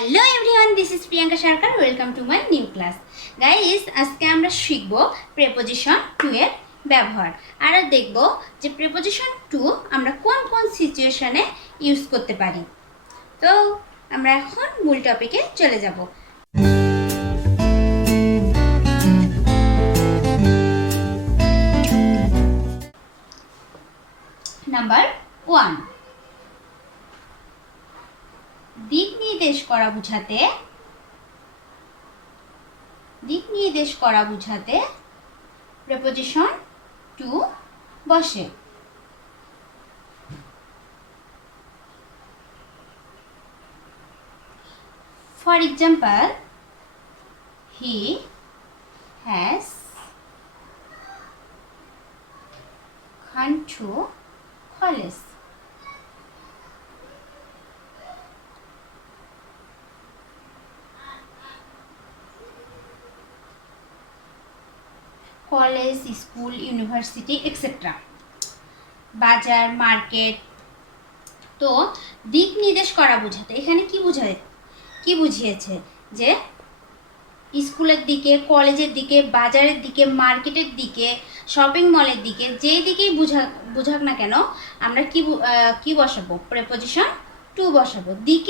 Hello everyone, this is Priyanka Sarkar. Welcome to my new class. Guys, আজকে আমরা শিখব preposition two এর ব্যবহার আর দেখব যে প্রেপোজিশন টু আমরা কোন কোন সিচুয়েশনে ইউজ করতে পারি। তো আমরা এখন মূল টপিকে চলে যাব। নাম্বার 1, দিক নির্দেশ করা বুঝাতে প্রেপোজিশন টু বসে। For example, he has gone to college. College, school, university etcetera, বাজার, মার্কেট। তো দিক নির্দেশ করা বোঝাতে এখানে কি বুঝিয়েছে যে স্কুলের দিকে, কলেজের দিকে, বাজারের দিকে, মার্কেটের দিকে, শপিং মলের দিকে, যেই দিকেই বুঝাক না কেন আমরা কি বসাবো? প্রেপোজিশন টু বসাবো। দিক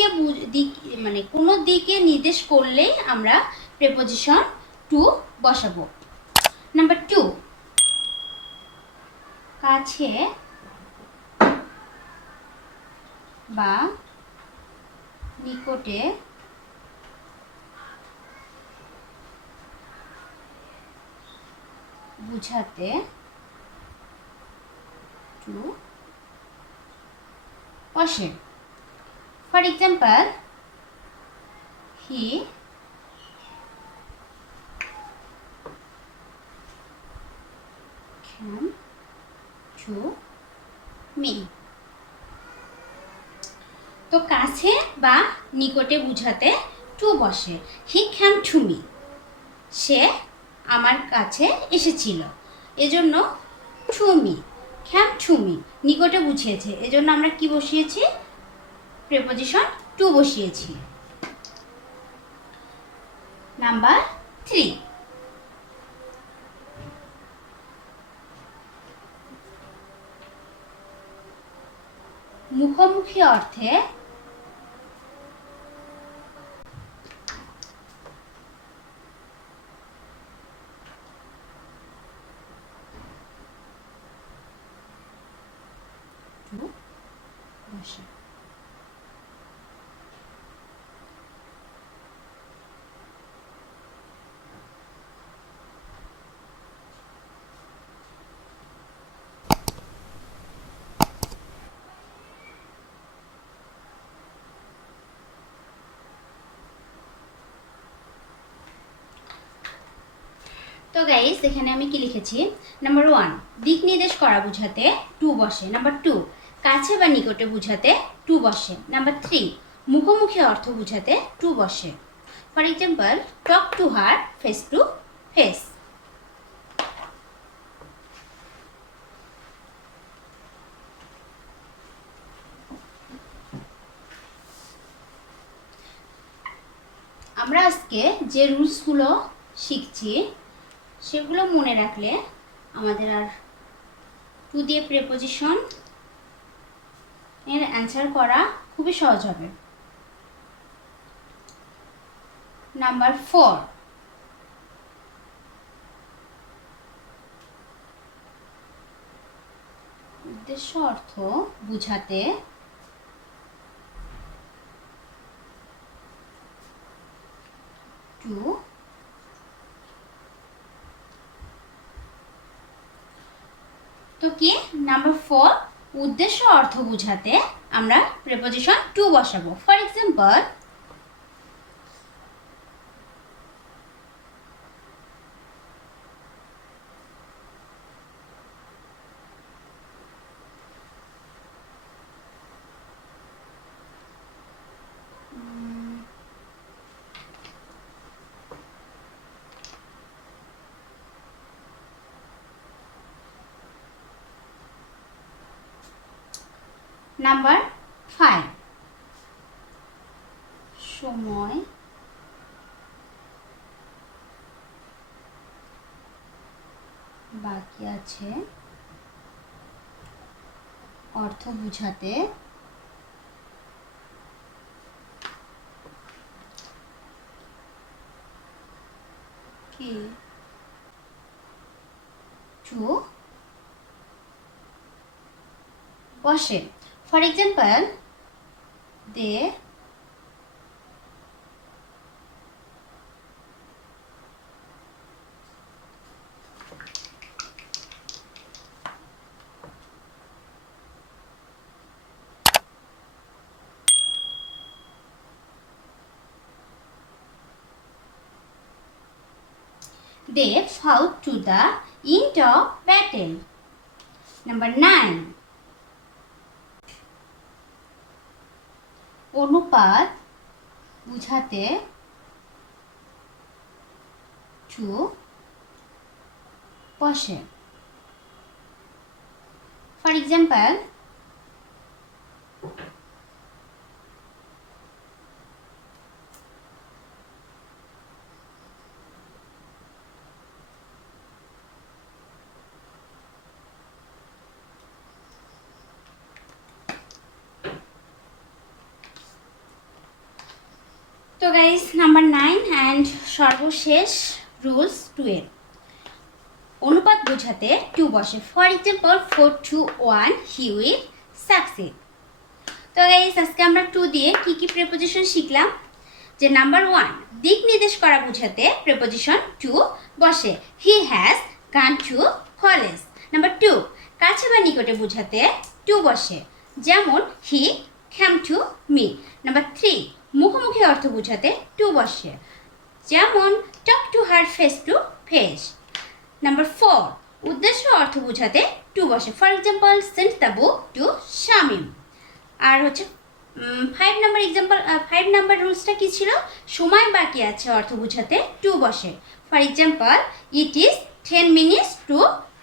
মানে কোনো দিকে নির্দেশ করলেই আমরা প্রেপোজিশন টু বসাবো। নাম্বার 2, কাছে বা নিকটে বুঝাতে টু বসে। For example, he came to me. তো কাছে বা নিকটে বুঝাতে টু বসে। হি came to me, সে আমার কাছে এসেছিল, এজন্য to me. came to me নিকটে বুঝিয়েছে, এজন্য আমরা কি বসিয়েছি? প্রেপোজিশন টু বসিয়েছি। নাম্বার 3, মুখোমুখি অর্থে টু বসে। তো গাইস, এখানে আমি কি লিখেছি? নাম্বার 1, দিক নির্দেশ করা বুঝাতে টু বসে। নাম্বার 2, কাছে বা নিকটে বুঝাতে টু বসে। নাম্বার 3, মুখোমুখি অর্থ বুঝাতে টু বসে। For example, talk to her face to face. আমরা আজকে যে রুলসগুলো শিখছি সেগুলো মনে রাখলে আমাদের আর টু দিয়ে প্রেপোজিশন এর অ্যান্সার করা খুবই সহজ হবে। নাম্বার 4, উদ্দেশ্য অর্থ বুঝাতে টু তো কি? নাম্বার 4, উদ্দেশ্য অর্থ বুঝাতে আমরা প্রেপোজিশন টু বসাবো। ফর এক্সাম্পল, নাম্বার 5, সময় বাকি আছে অর্থ বোঝাতে কিছু বসে। For example, they they fought to the end of battle. Number 9. অনুপাত বুঝাতে টু বসে। ফর এক্সাম্পল, তো গাইস, নাম্বার 9 অ্যান্ড সর্বশেষ রুলস 12, অনুপাত বোঝাতে টু বসে। For example, 4 to 1 he will succeed. তো গাইস, আজকে আমরা টু দিয়ে কি কি প্রেপোজিশন শিখলাম। যে নাম্বার 1, দিক নির্দেশ করা বোঝাতে প্রেপোজিশন টু বসে। He has gone to college. Number 2, কাছে বা নিকটে বোঝাতে টু বসে, যেমন he came to me. Number 3, মুখোমুখি অর্থ বোঝাতে টু বসে, যেমন talk to her face to face. Number 4, উদ্দেশ্য অর্থ বোঝাতে টু বসে। For example, sent the book to Shamim. আর হচ্ছে 5 নাম্বার রুলসটা কি ছিল? সময় বাকি আছে অর্থ বোঝাতে টু বসে। For example, it is 10 minutes to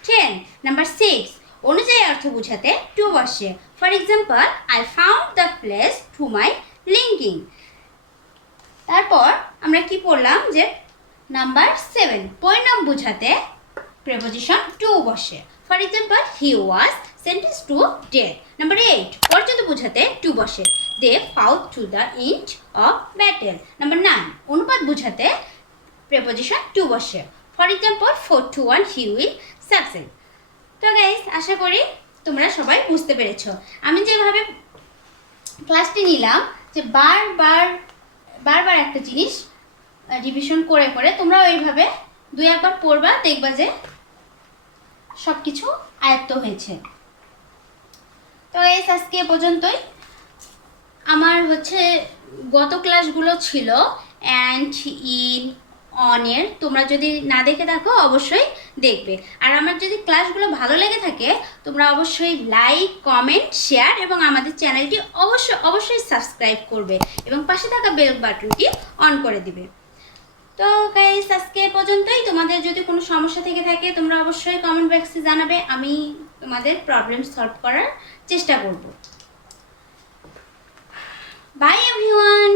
10। Number 6, অনুযায়ী অর্থ বোঝাতে টু বসে। For example, I found the place to my liking. তারপর আমরা কি পড়লাম যে নাম্বার 7, পরিণাম বোঝাতে প্রেপোজিশন টু বসে। For example, he was sentence to death. Number 8, পর্যন্ত বোঝাতে টু বসে। They fought to the end of battle. Number 9, অনুপাত বোঝাতে প্রেপোজিশন টু বসে। For example, 4 to 1 he will succeed. তো গাইস, আশা করি তোমরা সবাই বুঝতে পেরেছো। আমি যেভাবে ক্লাসটি নিলাম, যে বারবার একটা জিনিস রিভিশন করে করে তোমরা ওইভাবে 2-1 বার পড়বা, দেখবা যে সব কিছু আয়ত্ত হয়েছে। তো গাইস, আজকে পর্যন্তই। আমার হচ্ছে গত ক্লাসগুলো ছিল অ্যান্ড, ইন, অনের। তোমরা যদি না দেখে থাকো অবশ্যই দেখবে। আর আমার যদি ক্লাসগুলো ভালো লেগে থাকে, তোমরা অবশ্যই লাইক, কমেন্ট, শেয়ার এবং আমাদের চ্যানেলটি অবশ্যই সাবস্ক্রাইব করবে এবং পাশে থাকা বেল বাটনটি অন করে দিবে। তো গাইস, আজকে পর্যন্তই। তোমাদের যদি কোনো সমস্যা থেকে থাকে তোমরা অবশ্যই কমেন্ট বক্সে জানাবে, আমি তোমাদের প্রবলেম সলভ করার চেষ্টা করব। By everyone.